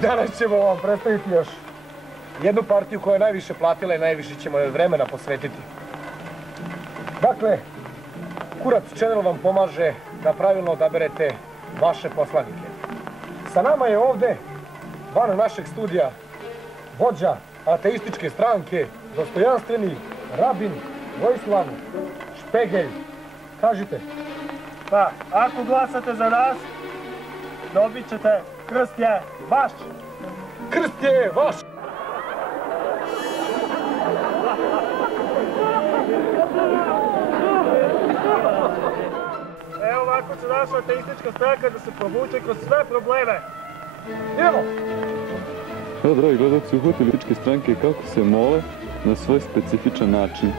Danas ćemo vam predstaviti još jednu partiju koja je najviše platila i najviše ćemo joj vremena posvetiti. Dakle, Kurac Channel vam pomaže da pravilno odaberete vaše poslanike. Sa nama je ovde, van našeg studija, vođa ateističke stranke, dostojanstveni rabin Vojislav Špegelj. Kažite. Pa, ako glasate za nas, dobit ćete Krst je vaš. Krst je vaš! Evo ovako će naša ateistička stranka da se provuče kroz sve probleme. Idemo! Evo, dragi gledalci, uhvatili ateističke stranke kako se mole na svoj specifičan način.